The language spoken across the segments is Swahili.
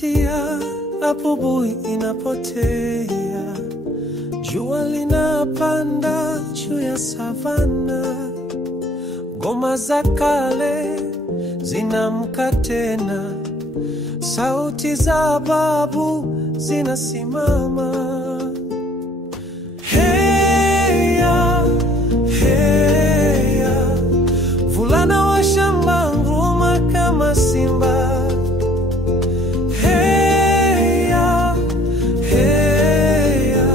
Nasikia asubuhi inapotea, jua linapanda juu ya savana, ngoma za kale zinamka tena, sauti za babu zinasimama. Heya, heya, vulana wa shamba nguruma kama simba. Heya, heya,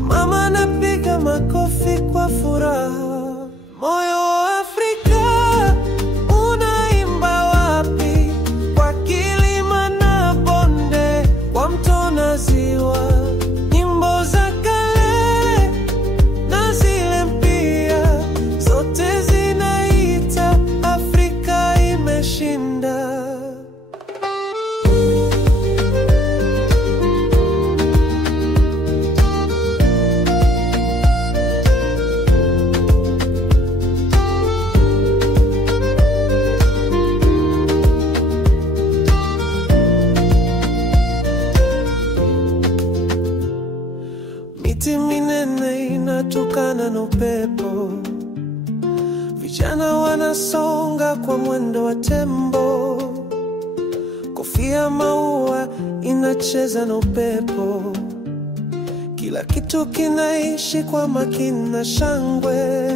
mama napiga makofi kwa furaha. Moyo wa Afrika unaimba wapi? Kwa kilima na bonde, kwa mto na ziwa, nyimbo za kale na zile mpya, zote zinaita Afrika imeshinda. Miti minene inatukana na upepo, vijana wanasonga kwa mwendo wa tembo, kofia maua inacheza na upepo, kila kitu kinaishi kwa makini na shangwe.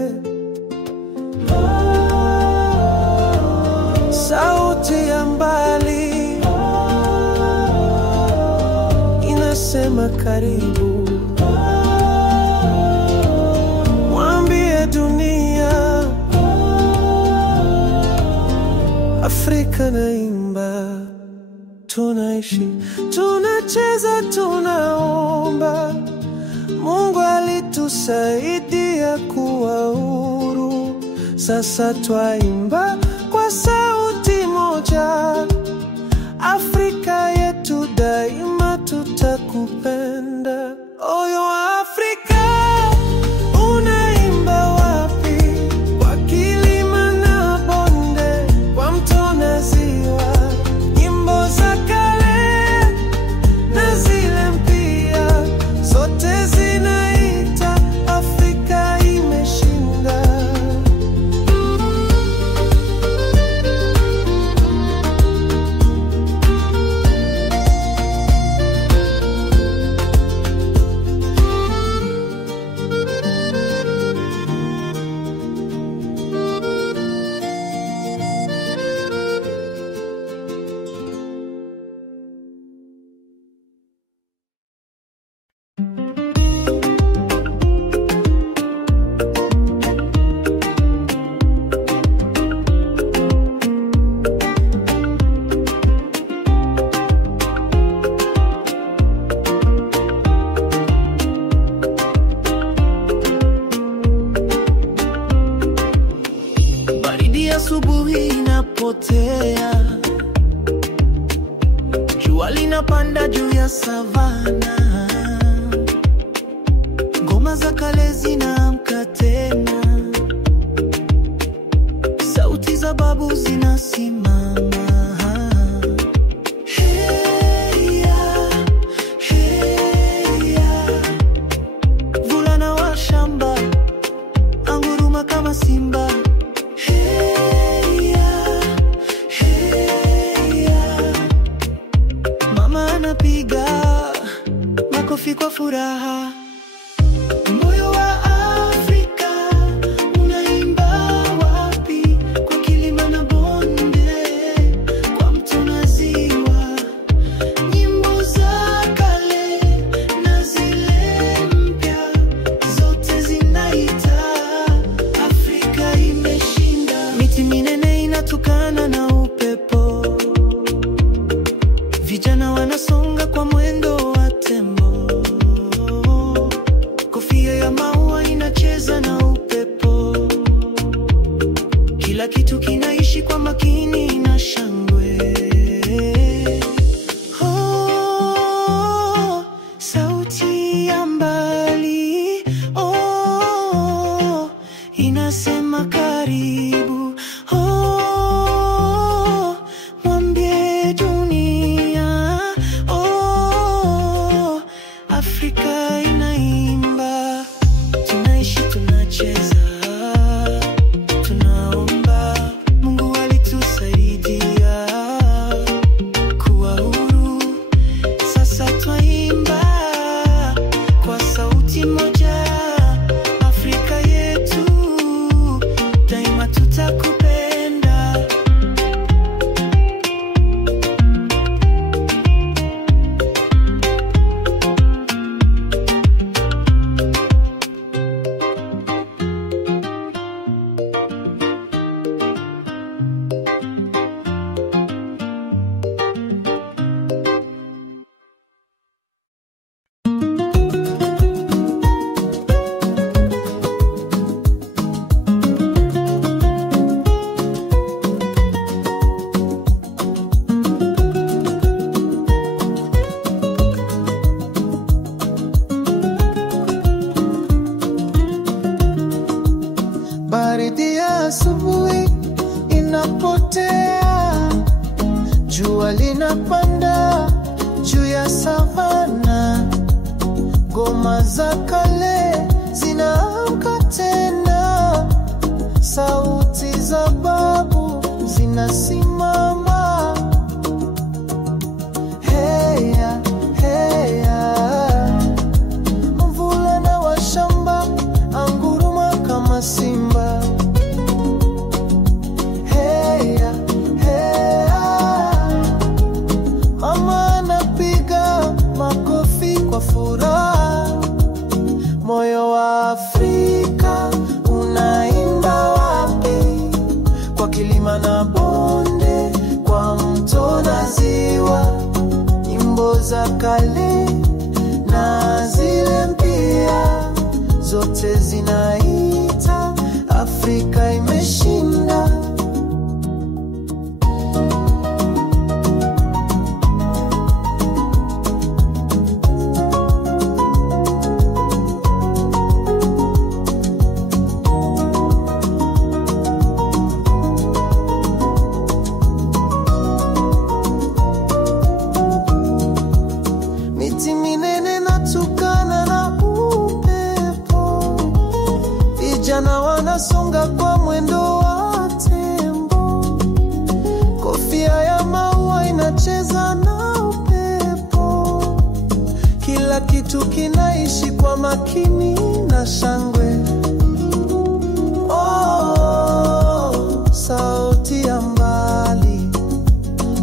Sauti ya mbali inasema karibu, mwambie dunia Afrika naimba. Tunaishi, tunacheza, tunaomba. Mungu alitusaidia kuwa huru, sasa twaimba kwa sauti moja. Afrika yetu daima tutakupenda. Oyo Afrika unaimba wapi? Kwa kilima na bonde, kwa mto na ziwa, nyimbo za kale na zile mpya, zote zinaita Afrika imeshinda. Asubuhi inapotea, jua linapanda juu ya savana, ngoma za kale zinaamka tena, sauti za babu zinasimama. Heya, heya, vulana wa shamba anguruma kama simba. Napiga makofi kwa furaha. Moyo wa Afrika unaimba wapi? Kwa kilima na bonde, kwa mto na ziwa, nyimbo za kale na zile mpya, zote zinaita Afrika imeshinda. Miti minene inatukana na upepo, vijana wanasonga kwa mwendo wa tembo, linapanda juu ya savana, ngoma za kale zinaamka tena, sauti za babu zinasimama. Heya, heya, mvulana wa shamba anguruma kama simba. Heya, heya, mama anapiga makofi kwa furaha. Moyo wa Afrika unaimba wapi? Kwa kilima na bonde, kwa mto na ziwa, nyimbo za kale na zile mpya, zote zinaita Afrika imeshinda. Miti minene natukana na upepo, vijana wanasonga kwa mwendo wa tembo, kofia ya maua inacheza na upepo, kila kitu kinaishi kwa makini na shangwe. Oh, sauti ya mbali,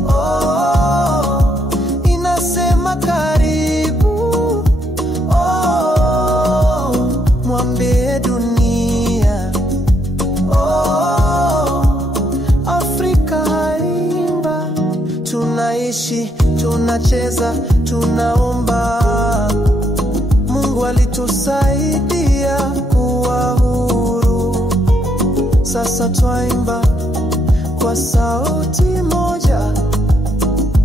oh, inasema karibu. Oh, mwambie dunia, oh, Afrika haimba. Tunaishi, tunacheza, tunaomba. Mungu alitusaidia kuwa huru, sasa twaimba kwa sauti moja.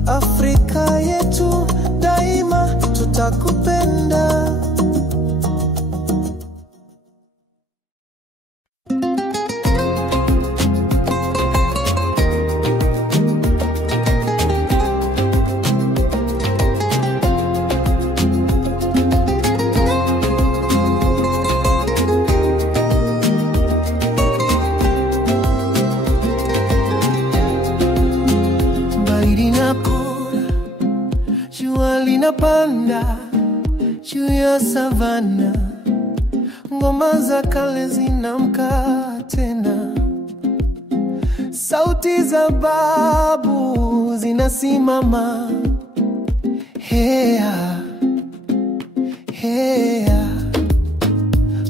Afrika yetu daima tutakupenda. Jua linapanda juu ya savana, ngoma za kale zinamka tena, sauti za babu zinasimama. Heya, heya,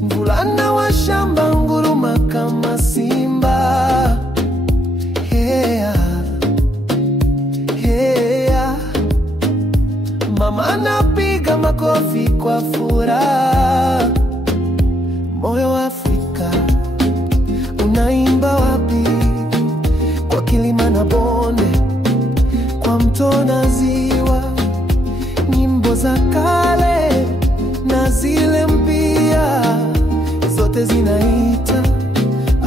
mvulana wa shamba nguruma kama simba. Heya, heya, mama anapiga makofi kwa furaha. Moyo wa Afrika unaimba wapi? Kwa kilima na bonde, kwa mto na ziwa, nyimbo za kale na zile mpya, zote zinaita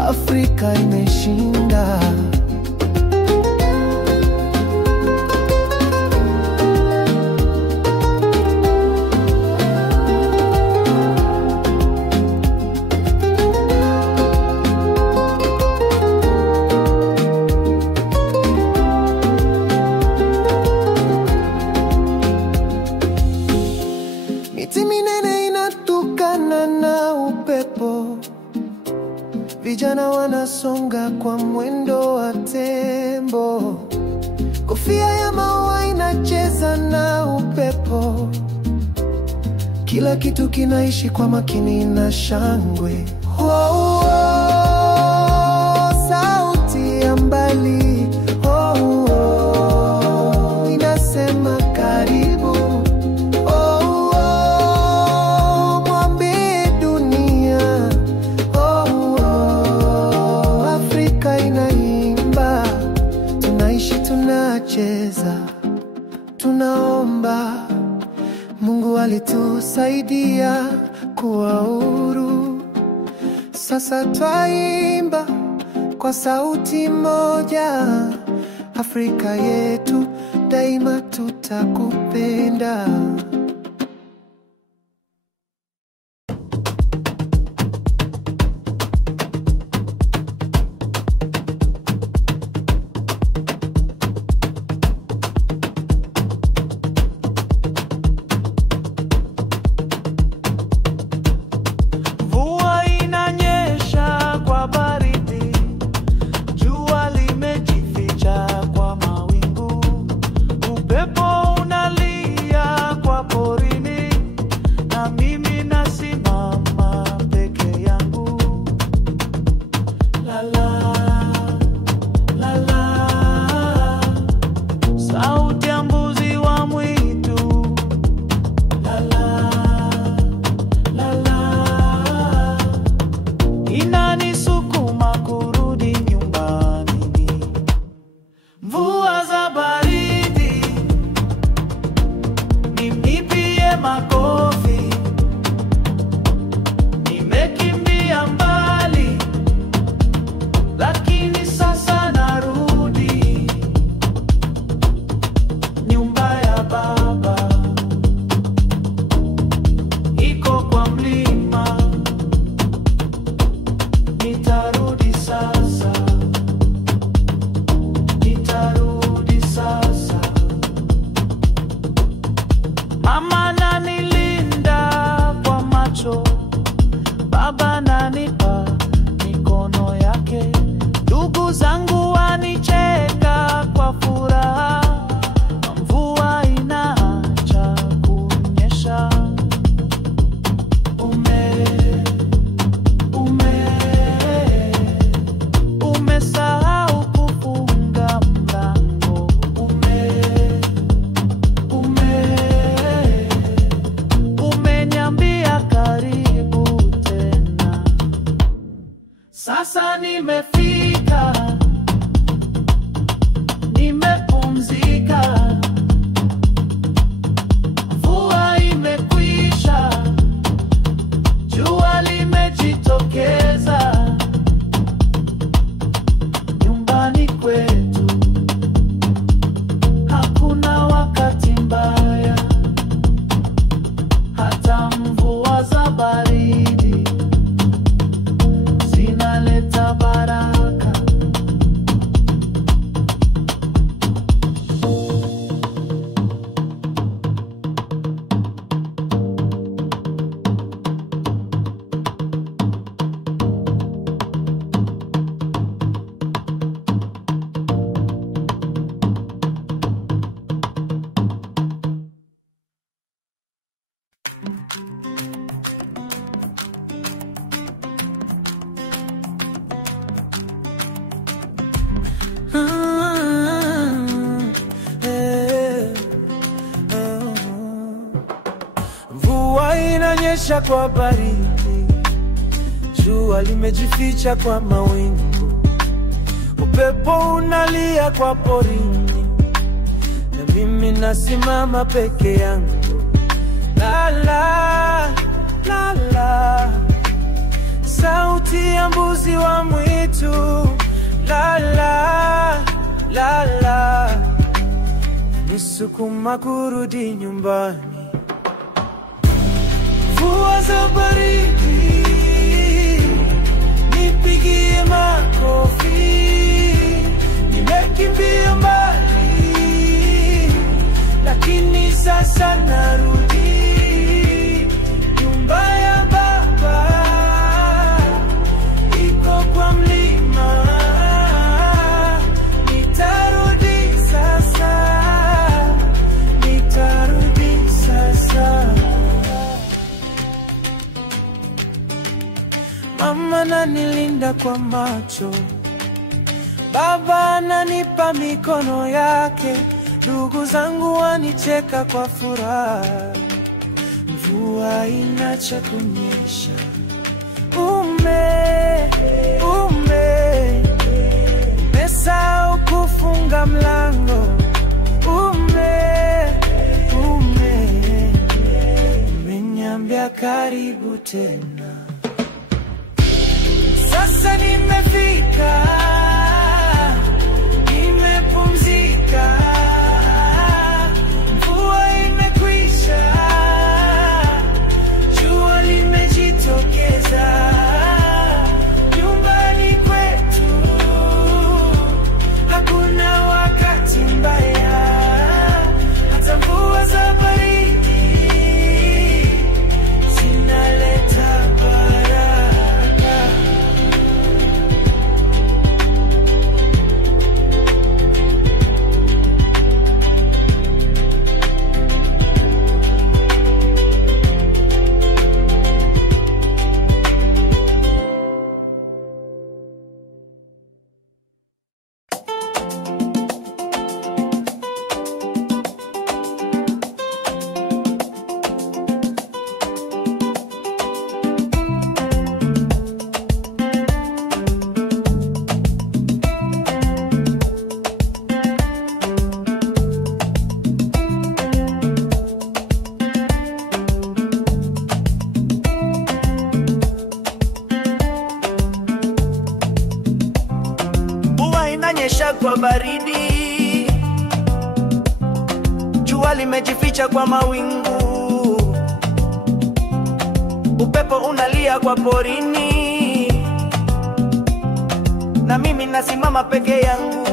Afrika imeshinda. Miti minene inatukana na upepo, vijana wanasonga kwa mwendo wa tembo, kofia ya maua inacheza na upepo, kila kitu kinaishi kwa makini na shangwe. Oh, oh, sauti ya mbali, oh, oh, inasema karibu. Tunaomba, Mungu alitusaidia kuwa huru, sasa twaimba kwa sauti moja. Afrika yetu daima tutakupenda. Sasa nimefika, nimepumzika, mvua imekwisha, jua limejitokeza, nyumbani kwetu hakuna wakati mbaya, hata mvua za baridi zinaleta baraka. Mvua inanyesha kwa baridi, jua limejificha kwa mawingu, upepo unalia kwa porini, na mimi nasimama peke yangu. La la la la, sauti ya mbuzi wa mwitu. La la la la, nisukuma kurudi nyumbani. Mvua za baridi, nipigie makofi. Nimekimbia mbali, lakini sasa narudi. Nyumba ya baba iko kwa mlima, nitarudi sasa, nitarudi sasa. Mama ananilinda kwa macho, baba ananipa mikono yake, ndugu zangu wanicheka kwa furaha. Mvua inacha kunyesha, umesahau kufunga mlango, umeniambia karibu tena. Sasa nimefika, nimepumzika, kwa baridi, jua limejificha kwa mawingu, upepo unalia kwa porini, na mimi nasimama peke yangu.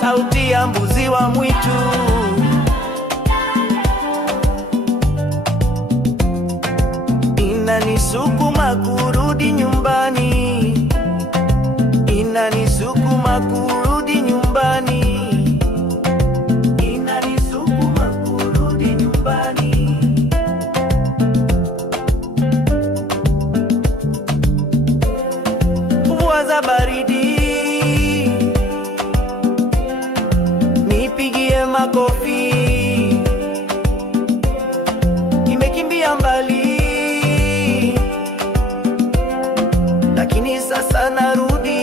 Sauti ya mbuzi wa mwitu, inanisukuma kurudi nyumbani, inanisukuma kurudi nyumbani, inanisukuma kurudi nyumbani. Mvua za baridi, nipigie makofi, nimekimbia mbali, lakini sasa narudi.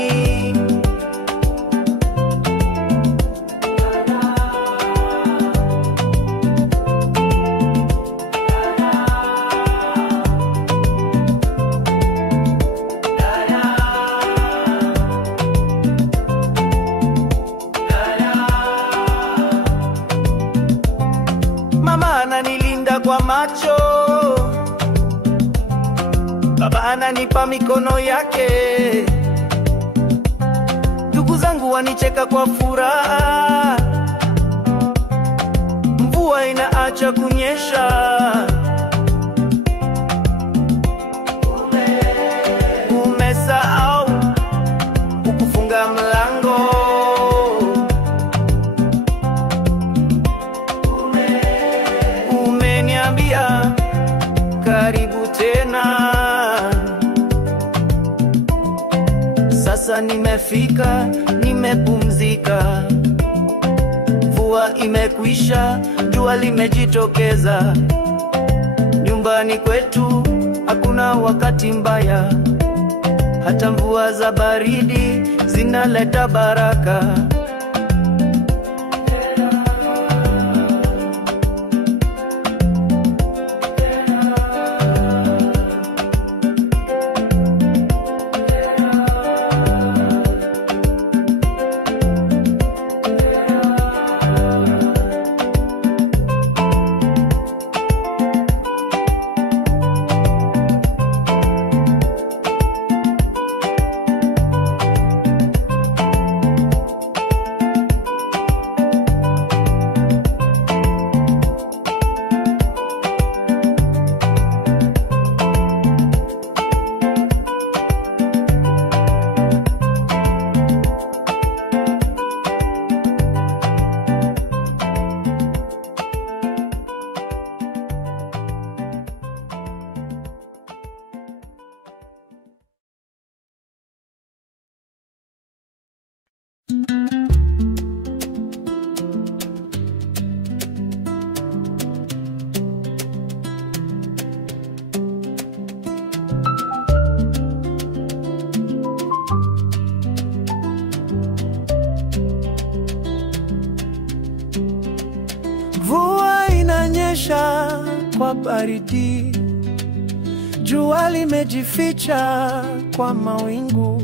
Mama ananilinda kwa macho, baba ananipa mikono yake, ndugu zangu wanicheka kwa furaha, mvua inaacha kunyesha. Umesahau kufunga mlango, umeniambia karibu tena. Sasa nimefika, nimepumzika, mvua imekwisha, jua limejitokeza. Nyumbani kwetu hakuna wakati mbaya, hata mvua za baridi zinaleta baraka. Mvua inanyesha kwa baridi, jua limejificha kwa mawingu,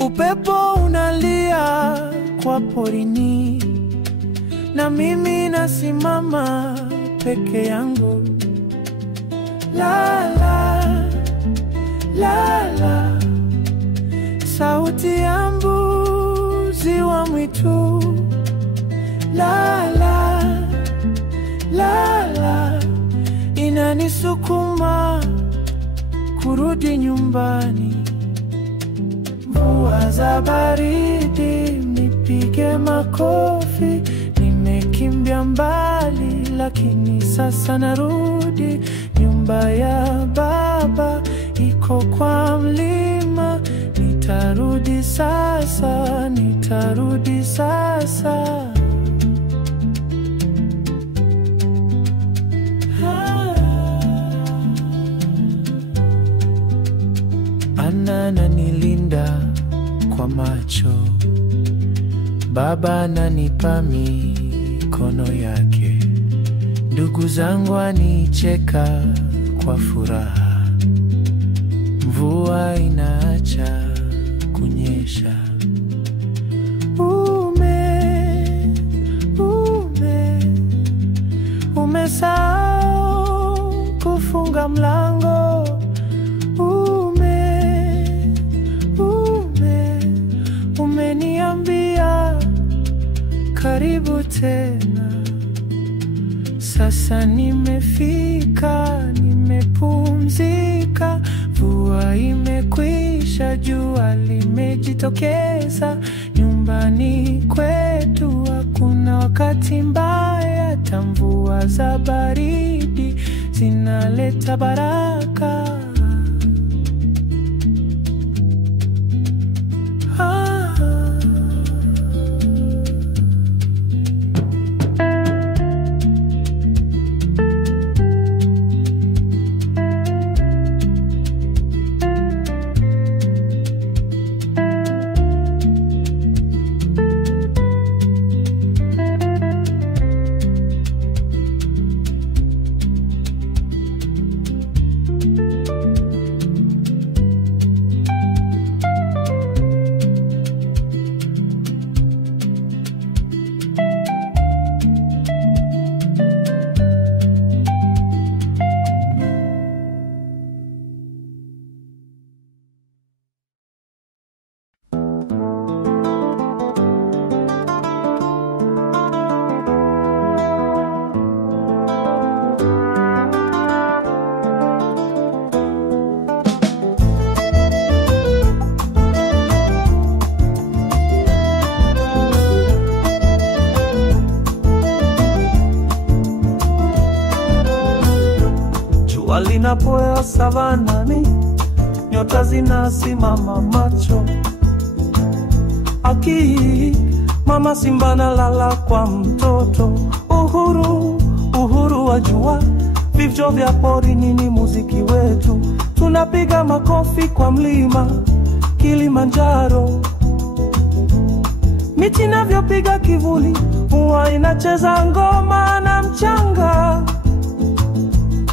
upepo unalia kwa porini, na mimi nasimama peke yangu. La la la la, sauti ya mbuzi wa mwitu. La la la la, inanisukuma kurudi nyumbani. Mvua za baridi, nipige makofi, nimekimbia mbali, lakini sasa narudi. Nyumba ya baba iko kwa mlima, nitarudi sasa, nitarudi sasa. Ananilinda kwa macho, baba ananipa mikono yake, ndugu zangu wanicheka kwa furaha, mvua inaacha kunyesha. Umesahau kufunga mlango. Umeniambia karibu tena. Sasa nimefika, nimepumzika. Mvua imekwisha, jua limejitokeza. Nyumbani kwetu hakuna wakati mbaya, hata mvua za baridi zinaleta baraka. Linapoea savanani, nyota zinasimama macho. Aki mama simba analala kwa mtoto. Uhuru, uhuru wa jua, vivyo vya porini ni muziki wetu. Tunapiga makofi kwa mlima Kilimanjaro. Miti inavyopiga kivuli, mvua inacheza ngoma na mchanga.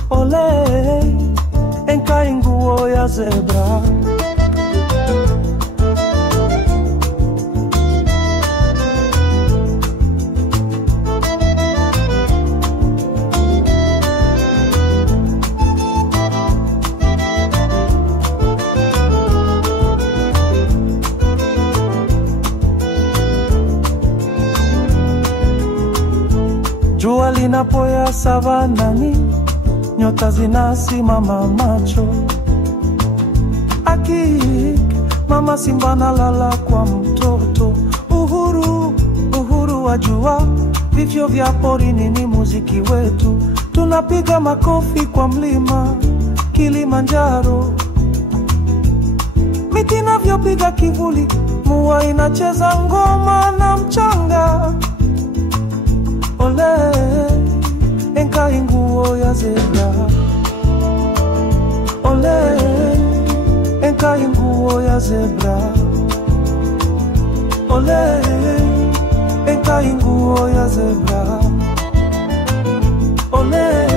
Ole, enkai nguo ya zebra. Jua linapoea savanani, nyota zinasimama macho. Aki mama simba analala kwa mtoto. Uhuru, uhuru wa jua, vivyo vya porini ni muziki wetu. Tunapiga makofi kwa mlima Kilimanjaro. Miti inavyopiga kivuli, mvua inacheza ngoma na mchanga. Ole, enkai nguo ya zebra. Ole, enkai nguo ya zebra. Ole, enkai nguo ya zebra. Ole,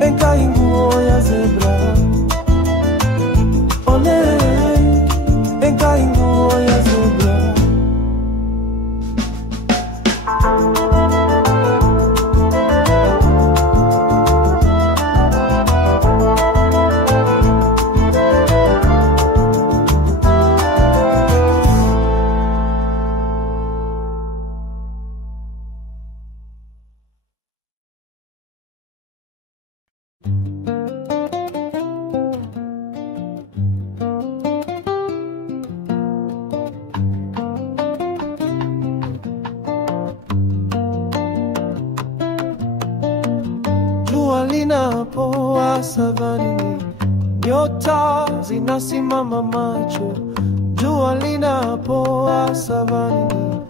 enkai nguo ya zebra. Ole, enkai nguo ya zebra. Jua linapoa savanani, nyota zinasimama macho. Jua linapoa savanani,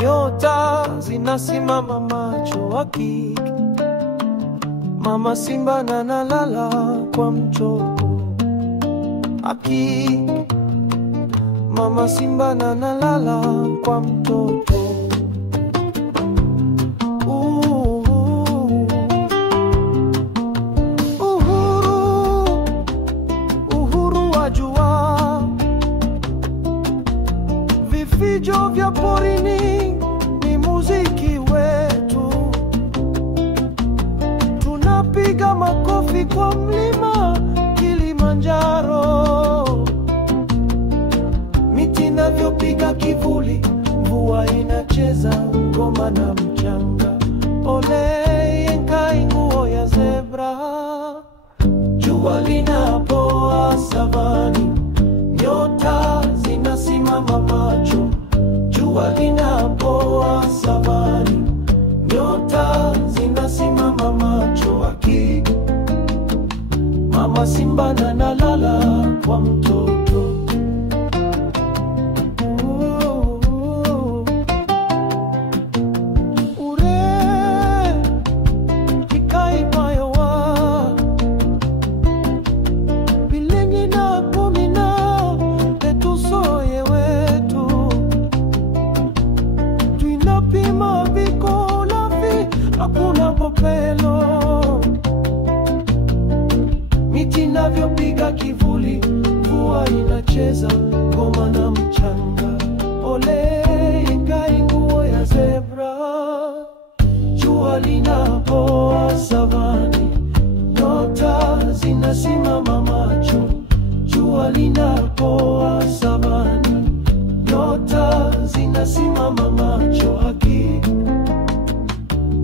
nyota zinasimama macho. Aki mama simba analala kwa mtoto. Aki mama simba analala kwa mtoto. Uhuru tunapiga makofi kwa mlima Kilimanjaro. Miti inavyopiga kivuli, mvua inacheza ngoma na mchanga. Ole Yenkai nguo ya zebra, jua linapoa savani, nyota zinasimama macho. Jua linapoa savani, nyota zinasimama macho. Aki mama simba na nalala kwa mtoto. Hakuna popelo, miti inavyopiga kivuli, mvua inacheza ngoma na mchanga. Ole Yenkai nguo ya zebra, jua linapoa savani, nyota zinasimama macho. Jua linapoa savani, nyota zinasimama macho. Haki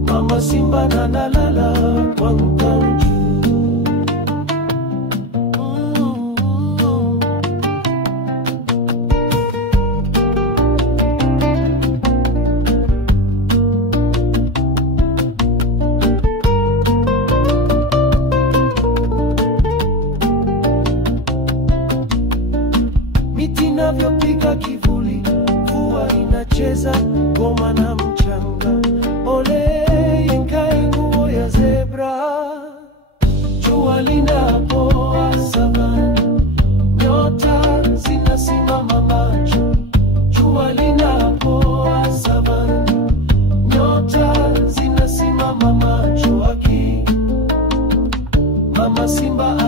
mama simba na nalala kwa mkanju. Miti inavyopiga kivuli, mvua inacheza ngoma na mchanga. Ole Yenkai nguo ya zebra, jua linapoa savani, nyota zinasimama macho. Jua linapoa savani, nyota zinasimama macho. Aki mama simba